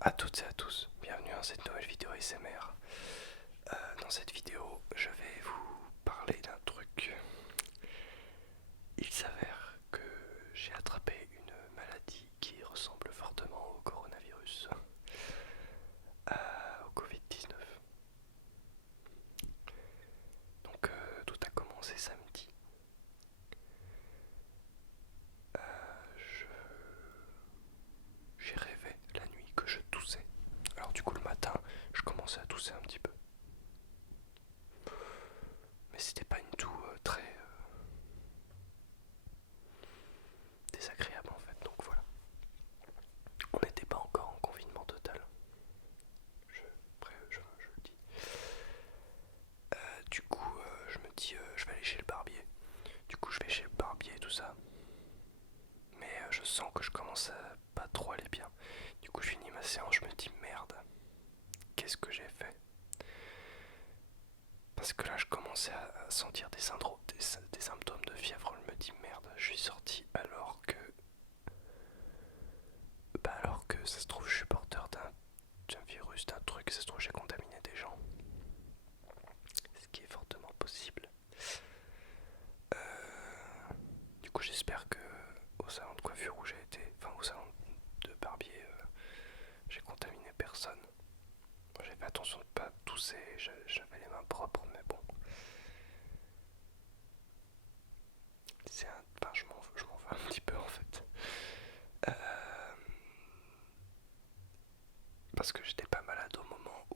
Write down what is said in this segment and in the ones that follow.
À toutes et à tous, bienvenue dans cette nouvelle vidéo ASMR. Dans cette vidéo, je vais vous parler d'un truc. Il s'avère que j'ai attrapé une maladie qui ressemble fortement au coronavirus, au Covid-19. Donc tout a commencé samedi. Je J'ai rêvé la nuit que je toussais. Alors du coup le matin, je commençais à tousser un petit peu. Mais c'était pas une toux très désagréable en fait. Donc voilà. On n'était pas encore en confinement total. Je le dis. Du coup, je me dis, je vais aller chez le barbier. Du coup, je vais chez le barbier et tout ça. Mais je sens que je commence à pas trop aller bien. Du coup, je finis ma séance, je me dis merde, qu'est-ce que j'ai fait? Parce que là, je commençais à sentir des symptômes de fièvre. Je me dis merde, je suis sorti alors que ça se trouve, je suis porteur d'un virus, d'un truc, ça se trouve, j'ai contaminé des gens. Ce qui est fortement possible. Du coup, j'espère que au salon de coiffure où j'ai été, enfin au salon de barbier, j'ai contaminé personne. Bon, j'ai fait attention de pas tousser, j'avais les mains propres, mais bon, enfin, je m'en veux un petit peu en fait. Euh, Parce que j'étais pas malade au moment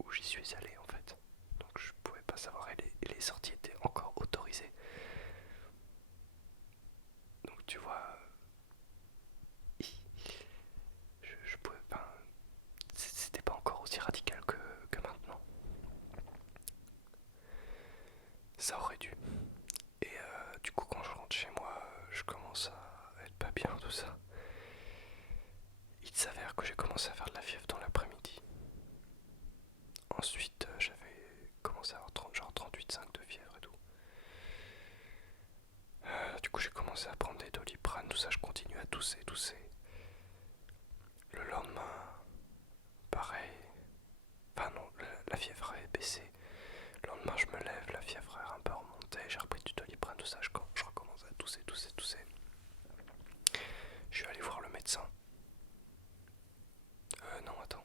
où j'y suis allé en fait. Donc je pouvais pas savoir et les sorties étaient encore autorisées. Donc tu vois, je pouvais pas. C'était pas encore aussi radical que maintenant. Ça aurait dû. Et du coup, quand je rentre chez moi, je commence à être pas bien, tout ça. Il s'avère que j'ai commencé à faire de la fièvre dans l'après-midi. Ensuite, j'avais commencé à avoir genre 38,5 de fièvre et tout. Du coup, j'ai commencé à prendre des Doliprane, tout ça. Je continue à tousser, tousser. Le lendemain, pareil. Enfin non, la fièvre est baissée. Le lendemain, je me lève, la fièvre est un peu remontée. J'ai repris du Doliprane, tout ça. Je recommence à tousser, tousser, tousser. Je suis allé voir le médecin. Non, attends.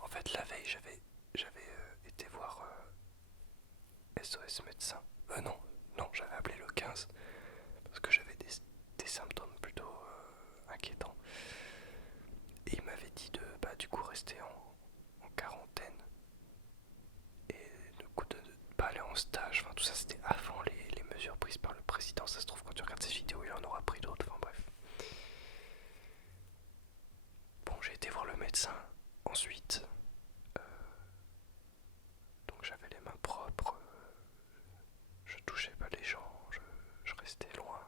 En fait, la veille, j'avais été voir SOS médecin. Non, non, j'avais appelé le 15 parce que j'avais des symptômes plutôt inquiétants. Et il m'avait dit de du coup rester en quarantaine et du coup de ne pas aller en stage. Enfin, tout ça, c'était avant les mesures prises par le président. Ça se trouve, quand tu regardes ces vidéos, il en aura pris d'autres. Enfin, bref. Bon, j'ai été voir le médecin. Ensuite, donc j'avais les mains propres, je touchais pas les gens, je restais loin,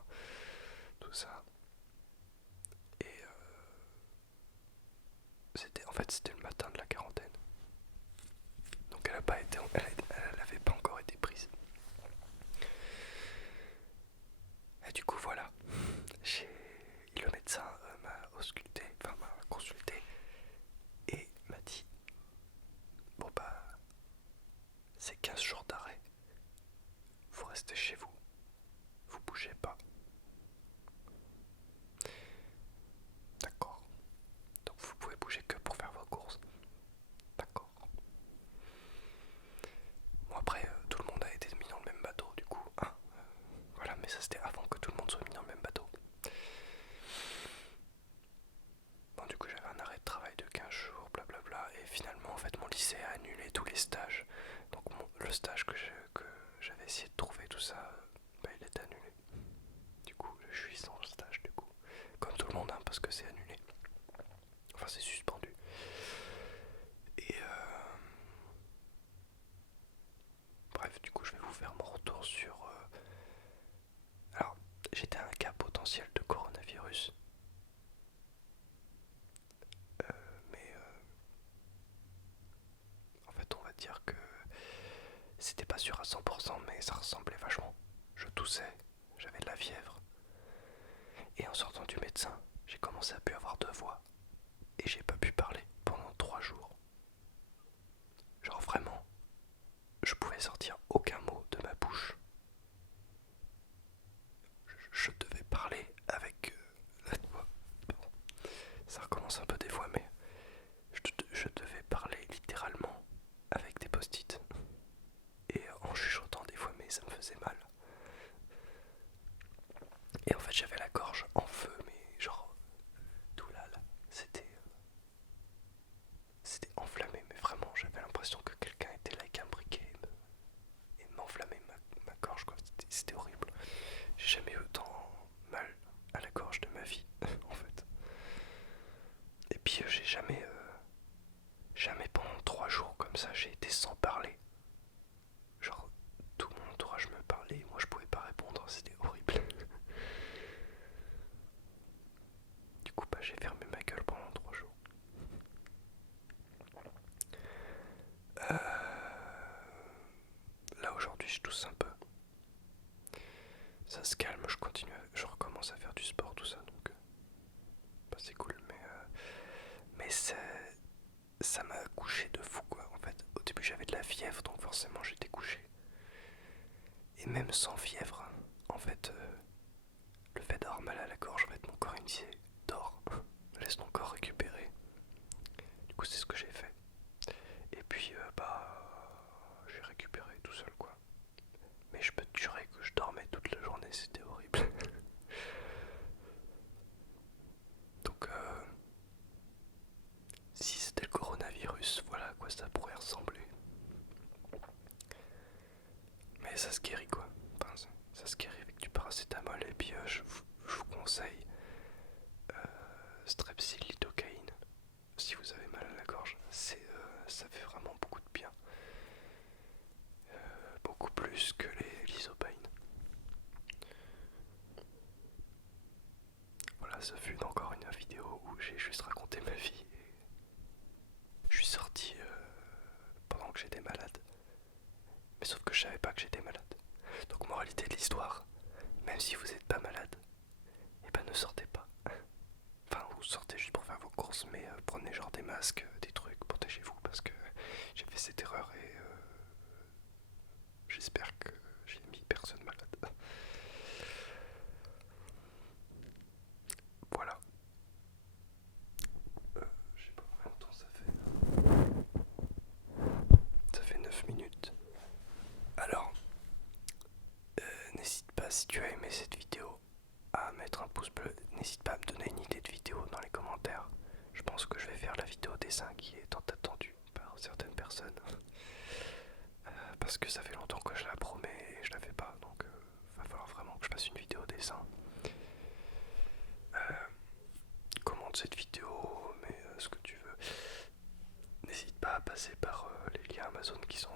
tout ça. Et c'était le matin de la quarantaine. Donc elle a pas été, elle avait pas encore été prise. Et du coup voilà, j'ai le médecin m'a ausculté, enfin m'a consulté et m'a dit bon bah c'est 15 jours d'arrêt, vous restez chez vous, vous bougez pas. D'accord. Donc vous pouvez bouger que pour faire vos courses. D'accord. Bon après tout le monde a été mis dans le même bateau du coup, hein. Voilà, mais ça c'était avant que tout le monde soit mis dans le même bateau. Bon du coup j'avais un arrêt de travail de 15 jours, blablabla, et finalement en fait mon lycée a annulé tous les stages. Donc le stage que j'avais essayé de trouver tout ça, il est annulé. Du coup je suis sans stage du coup. Comme tout le monde hein, parce que c'est annulé. Enfin c'est suspendu. Et bref du coup je vais vous faire mon retour sur... Alors j'étais un cas potentiel de coronavirus. Mais en fait on va dire que c'était pas sûr à 100% mais ça ressemblait vachement. Je toussais, j'avais de la fièvre. Et en sortant du médecin, j'ai commencé à plus avoir de voix. puis j'ai jamais pendant 3 jours comme ça j'ai été sans parler. Genre tout mon entourage me parlait et moi je pouvais pas répondre, c'était horrible. Du coup bah j'ai fermé ma gueule pendant 3 jours. Là aujourd'hui je tousse un peu. Ça se calme, je recommence à faire du sport tout ça donc bah, c'est cool mais ça m'a couché de fou quoi en fait. Au début j'avais de la fièvre donc forcément j'étais couché. Et même sans fièvre, en fait, le fait d'avoir mal à la gorge, en fait mon corps il me disait dors, laisse ton corps récupérer. Du coup c'est ce que j'ai fait. Et puis j'ai récupéré tout seul quoi. Mais je peux te jurer que je dormais toute la journée, c'était horrible. Donc si c'était le coronavirus, voilà à quoi ça pourrait ressembler. Mais ça se guérit quoi. Enfin, ça se guérit avec du paracétamol et puis je vous conseille strepsil lidocaïne si vous avez mal à la gorge. Ça fait vraiment beaucoup de bien. Beaucoup plus que les lysopaïnes. Voilà, ça fut encore une vidéo où j'ai juste raconté ma vie. Et je suis sorti pendant que j'étais malade. Mais sauf que je savais pas que j'étais malade. Donc moralité de l'histoire, même si vous n'êtes pas malade, et ben ne sortez pas. Enfin, vous sortez juste pour faire vos courses, mais prenez genre des masques, des trucs, protégez-vous parce que j'ai fait cette erreur et j'espère que j'ai mis personne malade. Voilà. Je sais pas combien de temps ça fait. Ça fait 9 minutes. Alors, n'hésite pas si tu as aimé cette vidéo à mettre un pouce bleu. N'hésite pas à me donner une idée de vidéo dans les commentaires. Je pense que je vais faire la vidéo dessin qui est tant attendue par certaines personnes. Parce que ça fait longtemps que je la promets et je la fais pas. Donc va falloir vraiment que je fasse une vidéo dessin. Commente cette vidéo, mais ce que tu veux. N'hésite pas à passer par les liens Amazon qui sont